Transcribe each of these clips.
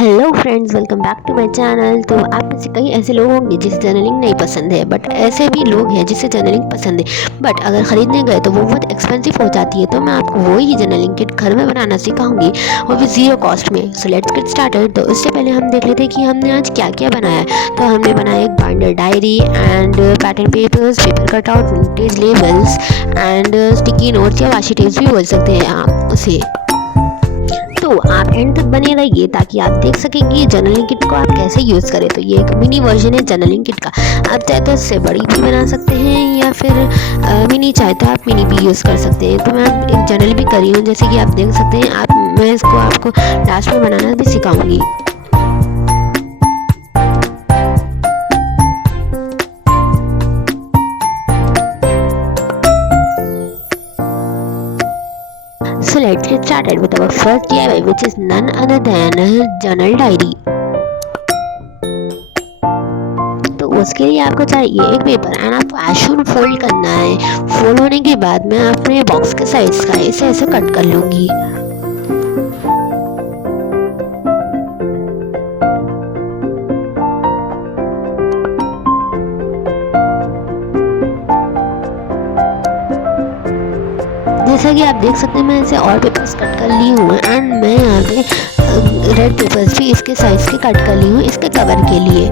Hello friends, welcome back to my channel. तो आप में से कई ऐसे लोग होंगे जिसे जर्नलिंग नहीं पसंद है, बट ऐसे भी लोग हैं जिसे जर्नलिंग पसंद है, बट अगर ख़रीदने गए तो वो बहुत एक्सपेंसिव हो जाती है। तो मैं आपको वही जर्नलिंग किट घर में बनाना सिखाऊंगी, और भी ज़ीरो कॉस्ट में। So let's get started. तो उससे पहले हम देख लेते हैं कि हमने आज क्या क्या बनाया है। तो हमने बनाया एक binder diary and pattern papers, paper cutout, vintage labels and sticky notes या वाशी टेप्स भी बोल सकते हैं आप उसे। तो आप एंड तक बने रहिए ताकि आप देख सकें कि जर्नलिंग किट को आप कैसे यूज़ करें। तो ये एक मिनी वर्जन है जर्नलिंग किट का। आप चाहे तो इससे बड़ी भी बना सकते हैं, या फिर मिनी चाहे तो आप मिनी भी यूज़ कर सकते हैं। तो मैं एक जर्नल भी करी हूँ, जैसे कि आप देख सकते हैं। मैं इसको आपको लास्ट में बनाना भी सिखाऊंगी। So let's get started with our first DIY, which is none other than a journal diary. तो उसके लिए आपको चाहिए एक पेपर एंड आपको ऐशूर फोल्ड करना है। फोल्ड होने के बाद मैं अपने बॉक्स के साइज का इसे ऐसे कट कर लूँगी। जैसा कि आप देख सकते हैं, मैं इसे और पेपर्स कट कर ली हूँ एंड मैं यहाँ पे रेड पेपर्स भी इसके साइज के कट कर ली हूँ इसके कवर के लिए।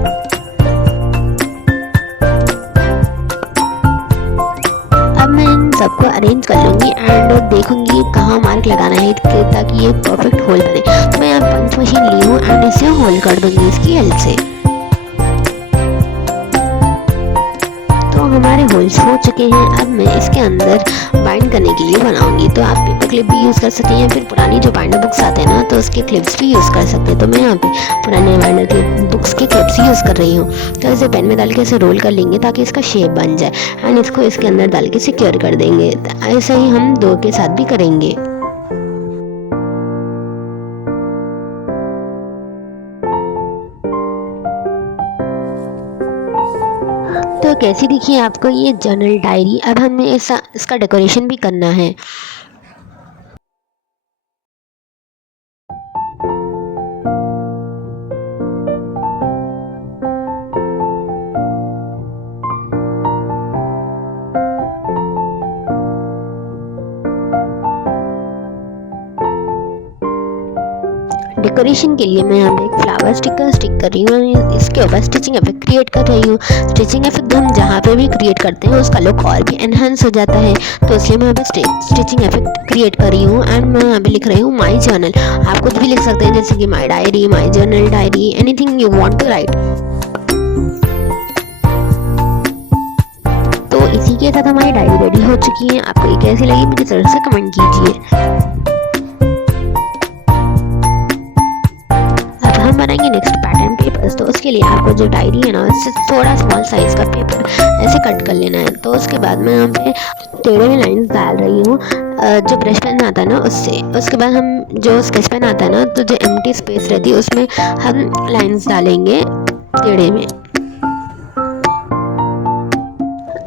अब मैं इन सबको अरेंज कर लूँगी एंड देखूँगी कहाँ मार्क लगाना है ताकि ये परफेक्ट होल बने। तो मैं यहाँ पंच मशीन ली हूँ एंड इसे होल कर दूँगी इसकी हेल्प से। तो हमारे होल्स हो चुके हैं। अब मैं इसके अंदर बाइंड करने के लिए बनाऊंगी। तो आप पेपर क्लिप भी यूज़ कर सकते हैं, या फिर पुरानी जो बाइंडर बुक्स आते हैं ना, तो उसके क्लिप्स भी यूज़ कर सकते हैं। तो मैं यहाँ पे पुराने बाइंडर के बुक्स के क्लिप्स यूज़ कर रही हूँ। तो इसे पेन में डाल के इसे रोल कर लेंगे ताकि इसका शेप बन जाए एंड इसको इसके अंदर डाल के सिक्योर कर देंगे। ऐसा ही हम दो के साथ भी करेंगे। तो कैसी दिखी आपको ये जर्नल डायरी। अब हमें इसका डेकोरेशन भी करना है। डेकोरेशन के लिए मैं यहाँ पे एक फ्लावर स्टिकर स्टिक कर रही हूँ। इसके ऊपर स्टिचिंग इफेक्ट क्रिएट कर रही हूँ। स्टिचिंग इफेक्ट हम जहाँ पे भी क्रिएट करते हैं उसका लुक और भी एनहांस हो जाता है। तो इसलिए मैं यहाँ पे स्टिचिंग इफेक्ट क्रिएट कर रही हूँ एंड मैं यहाँ पे लिख रही हूँ माई जर्नल। आप कुछ भी लिख सकते हैं, जैसे कि my diary, my journal diary, anything you want to write. तो इसी के साथ हमारी डायरी रेडी हो चुकी है। आपको ये कैसी लगी मुझे जरूर से कमेंट कीजिए। हम बनाएंगे नेक्स्ट पैटर्न पेपर्स। तो उसके लिए आपको जो डायरी है ना, उससे थोड़ा स्मॉल साइज का पेपर ऐसे कट कर लेना है। तो उसके बाद मैं यहाँ पे टेढ़े में लाइंस डाल रही हूँ जो ब्रश पेन आता है ना उससे। उसके बाद हम जो स्केच पेन आता है ना, तो जो एम्प्टी स्पेस रहती है उसमें हम लाइंस डालेंगे टेढ़े में।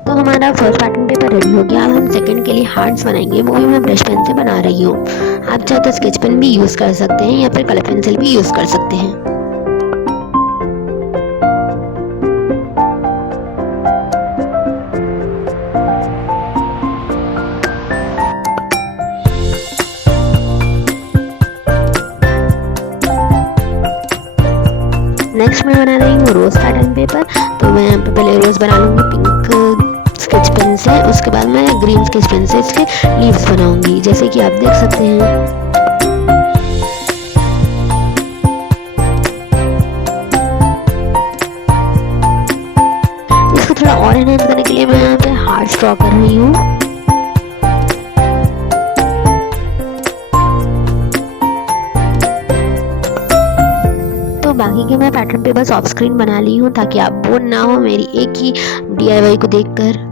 तो हमारा फर्स्ट पैटर्न पेपर रेडी हो गया। अब हम सेकंड के लिए हार्ट्स बनाएंगे, वो भी मैं ब्रश पेन से बना रही हूँ। आप चाहे तो स्केच पेन भी यूज़ कर सकते हैं, या फिर कलर पेंसिल भी यूज़ कर सकते हैं। नेक्स्ट मैं बना रही हूँ रोज़ पैटर्न पेपर। तो मैं यहाँ पे पहले रोज़ बना लूँगी पिंक स्केच पेन से। उसके बाद मैं ग्रीन स्केच पेन से इसके लीव्स बनाऊंगी, जैसे कि आप देख सकते हैं। इसको थोड़ा और एनहांस करने के लिए मैं यहाँ पे हार्ट ड्रॉ कर रही हूँ। तो बाकी के मैं पैटर्न पेपर्स ऑफ स्क्रीन बना ली हूँ ताकि आप बोर ना हो मेरी एक ही DIY को देखकर।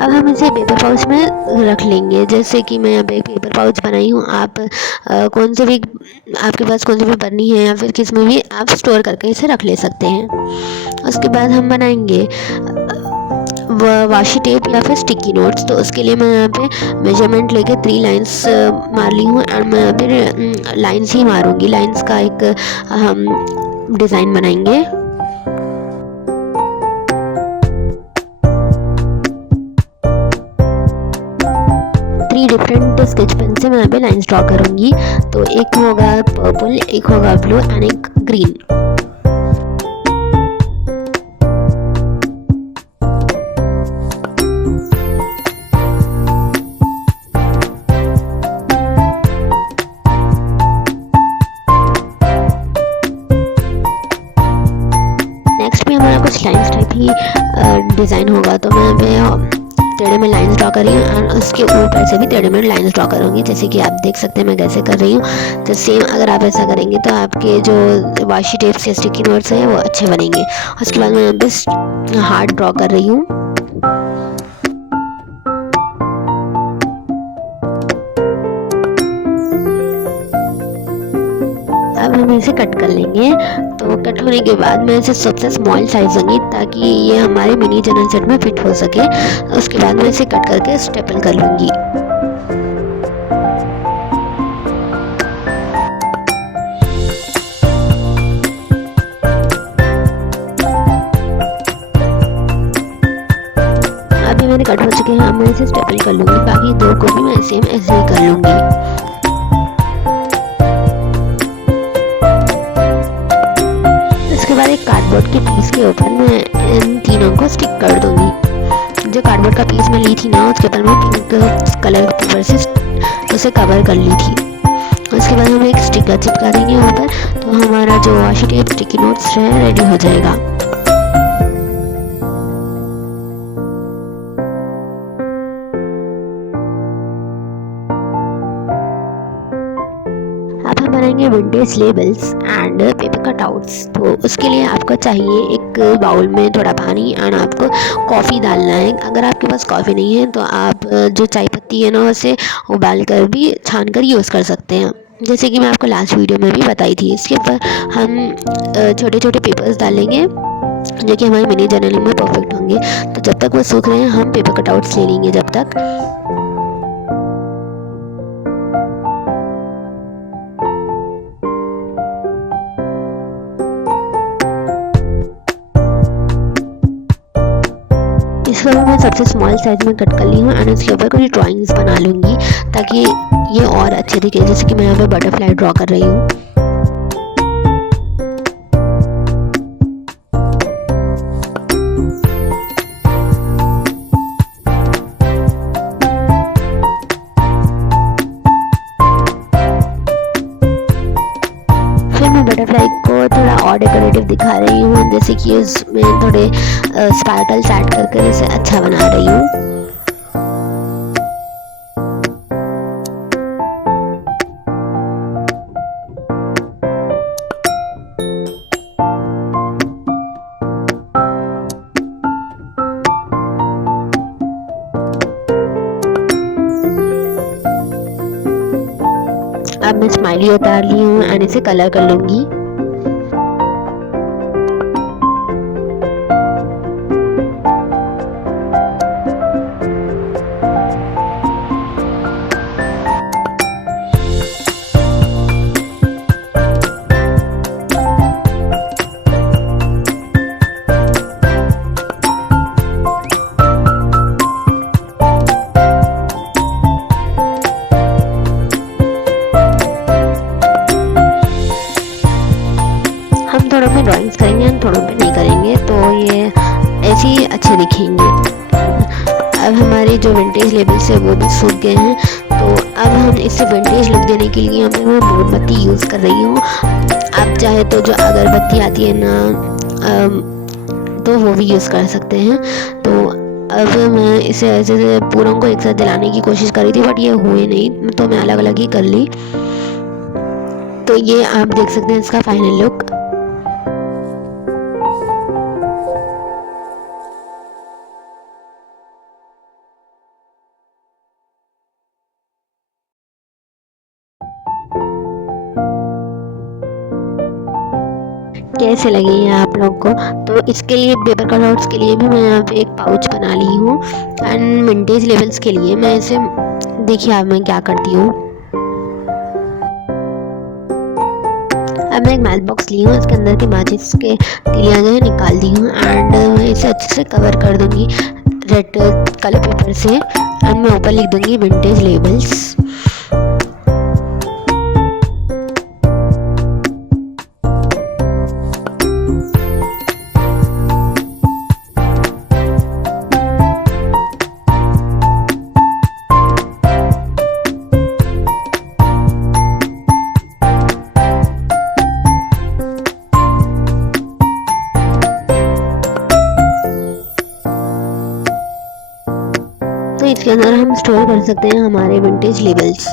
अब हम इसे पेपर पाउच में रख लेंगे, जैसे कि मैं यहाँ पे एक पेपर पाउच बनाई हूँ। आप कौन से भी आपके पास कौन सी भी बनी है या फिर किस में भी आप स्टोर करके इसे रख ले सकते हैं। उसके बाद हम बनाएंगे वाशी टेप या फिर स्टिकी नोट्स। तो उसके लिए मैं यहाँ पे मेजरमेंट लेके 3 लाइंस मार ली हूँ एंड मैं यहाँ पे लाइंस ही मारूंगी। लाइंस का एक हम डिज़ाइन बनाएंगे। थ्री डिफरेंट स्केच पेन से मैं यहाँ पे लाइंस ड्रॉ करूँगी। तो एक होगा पर्पल, एक होगा ब्लू एंड एक ग्रीन। नेक्स्ट भी हमारा कुछ लाइंस टाइप ही डिज़ाइन होगा। तो मैं यहाँ पे टेढ़े में लाइंस ड्रॉ कर रही हूँ एंड उसके ऊपर से भी टेढ़े में लाइंस ड्रॉ करूँगी, जैसे कि आप देख सकते हैं मैं कैसे कर रही हूँ। तो सेम अगर आप ऐसा करेंगे तो आपके जो वाशी टेप से स्टिकी नोट्स हैं वो अच्छे बनेंगे। उसके बाद मैं यहाँ पे हार्ट ड्रॉ कर रही हूँ। अब हम इसे कट कर लेंगे। तो कट होने के बाद मैं इसे सबसे स्मॉल साइज दूंगी ताकि ये हमारे मिनी जनरल सेट में फिट हो सके। उसके बाद मैं इसे कट करके स्टेपल कर लूँगी। अभी मेरे कट हो चुके हैं, अब मैं इसे स्टेपल कर लूँगी। बाकी दो को भी मैं सेम ऐसे ही कर लूँगी। उसके बाद एक कार्डबोर्ड के पीस के ऊपर मैं इन तीनों को स्टिक कर दूंगी। जो कार्डबोर्ड का पीस मैं ली थी ना, उसके ऊपर मैं पिंक कलर के पेपर से उसे कवर कर ली थी। उसके बाद हम एक स्टिकर चिपका देंगे ऊपर, तो हमारा जो वाशी टेप स्टिकी नोट्स है रेडी हो जाएगा। अब हम बनाएंगे vintage labels and paper cutouts. तो उसके लिए आपको चाहिए एक बाउल में थोड़ा पानी एंड आपको कॉफ़ी डालना है। अगर आपके पास कॉफ़ी नहीं है तो आप जो चाय पत्ती है ना उसे उबाल कर भी छान कर यूज़ कर सकते हैं, जैसे कि मैं आपको लास्ट वीडियो में भी बताई थी। इसके ऊपर हम छोटे छोटे पेपर्स डालेंगे जो कि हमारे मिनी जर्नलिंग में परफेक्ट होंगे। तो जब तक वो सूख रहे हैं हम पेपर कटआउट्स ले लेंगे जब तक। इसको मैं सबसे स्मॉल साइज में कट कर ली हूँ एंड उसके ऊपर कुछ ड्राइंग्स बना लूँगी ताकि ये और अच्छे दिखे, जैसे कि मैं यहाँ पे बटरफ्लाई ड्रॉ कर रही हूँ। मैं बटरफ्लाई को थोड़ा और डेकोरेटिव दिखा रही हूँ, जैसे कि उसमें थोड़े स्पार्कल्स ऐड करके इसे अच्छा बना रही हूँ। अब मैं स्माइली उतार ली हूँ एंड इसे कलर कर लूँगी। हम थोड़ों में ड्राइंग्स करेंगे, हम थोड़ों पे नहीं करेंगे, तो ये ऐसे ही अच्छे दिखेंगे। अब हमारे जो विंटेज लेबल्स है वो भी सूख गए हैं, तो अब हम इसे विंटेज लुक देने के लिए मैं मोमबत्ती यूज़ कर रही हूँ। आप चाहे तो जो अगरबत्ती आती है ना तो वो भी यूज़ कर सकते हैं। तो अब मैं इसे ऐसे से पूरों को एक साथ जलाने की कोशिश करी थी बट ये हुए नहीं, तो मैं अलग अलग ही कर ली। तो ये आप देख सकते हैं इसका फाइनल लुक। कैसे लगे ये आप लोग को। तो इसके लिए पेपर कटआउट्स के लिए भी मैं यहाँ पे एक पाउच बना ली हूँ। एंड विंटेज लेबल्स के लिए मैं इसे, देखिए अब मैं क्या करती हूँ। अब मैं एक मैच बॉक्स ली हूँ, इसके अंदर के मैचेस के तिलियाँ जो है निकाल दी हूँ एंड मैं इसे अच्छे से कवर कर दूँगी रेड कलर पेपर से। एंड मैं ऊपर लिख दूँगी विंटेज लेबल्स। तो इसके अंदर हम स्टोर कर सकते हैं हमारे विंटेज लेबल्स।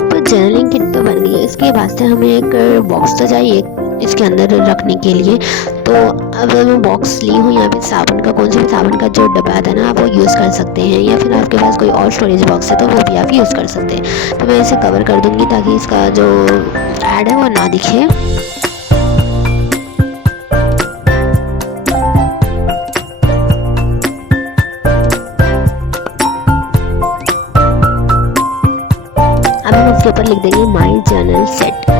तो जर्नलिंग किट तो बन गई है, इसके वास्ते हमें एक बॉक्स तो चाहिए इसके अंदर रखने के लिए। तो अब मैं बॉक्स ली हूँ, यहाँ पे साबुन का, कौन से भी साबुन का जो डब्बा आता है ना, आप वो यूज़ कर सकते हैं, या फिर आपके पास कोई और स्टोरेज बॉक्स है तो वो भी आप यूज़ कर सकते हैं। तो मैं इसे कवर कर दूँगी ताकि इसका जो ऐड है वो ना दिखे। अब हम इसके ऊपर लिख देंगे माई जर्नल सेट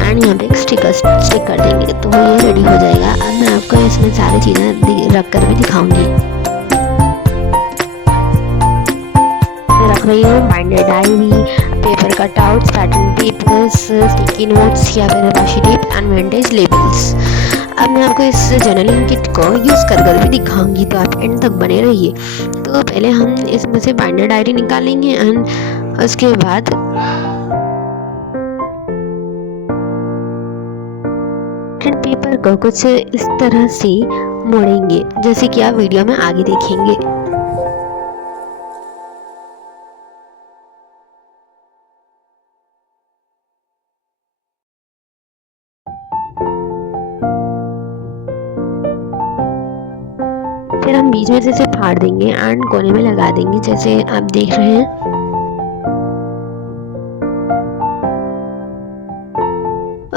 एंड यहाँ पे एक स्टिकर स्टिक कर देंगे तो ये रेडी हो जाएगा। अब मैं आपको इसमें सारी चीज़ें रख कर भी दिखाऊंगी। मैं रख रही हूँ binder diary, paper cutouts, pattern papers, sticky notes या फिर Vashi tape and vintage labels. अब मैं आपको इस जर्नलिंग किट को यूज़ कर भी दिखाऊंगी, तो आप एंड तक बने रहिए। तो पहले हम इसमें से बाइंडर डायरी निकालेंगे एंड उसके बाद पेपर को कुछ इस तरह से मोड़ेंगे जैसे कि आप वीडियो में आगे देखेंगे। फिर हम बीच में से इसे फाड़ देंगे एंड कोने में लगा देंगे जैसे आप देख रहे हैं।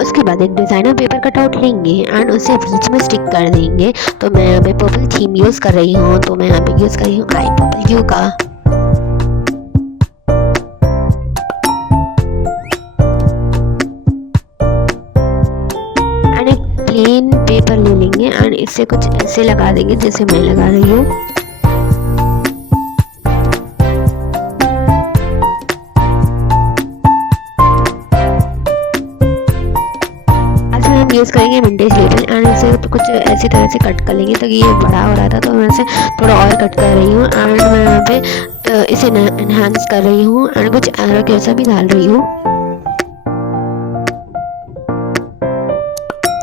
उसके बाद एक डिज़ाइनर पेपर कटआउट लेंगे एंड उसे बीच में स्टिक कर देंगे। तो मैं यहाँ पे पर्पल थीम यूज़ कर रही हूँ, तो मैं यहाँ पे यूज़ कर रही हूँ आई पर्पल यू का। एंड एक प्लेन पेपर ले लेंगे एंड इससे कुछ ऐसे लगा देंगे जैसे मैं लगा रही हूँ। यूज़ करेंगे विंटेज लेबल एंड इसे तो कुछ ऐसी तरह से कट कर लेंगे ताकि ये बड़ा हो रहा था तो मैं इसे थोड़ा और कट कर रही हूँ एंड मैं यहाँ पे इसे एनहांस कर रही हूँ एंड कुछ एरो जैसा भी डाल रही हूँ।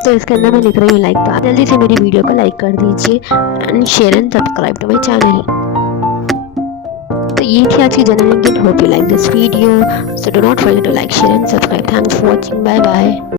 तो इसके अंदर मैं लिख रही हूँ लाइक। तो आप जल्दी से मेरी वीडियो को लाइक कर दीजिए and share and subscribe to my channel. तो ये थी आज की journaling kit. Hope you like this video, so do not forget to like, share and subscribe. Thanks for watching, bye bye.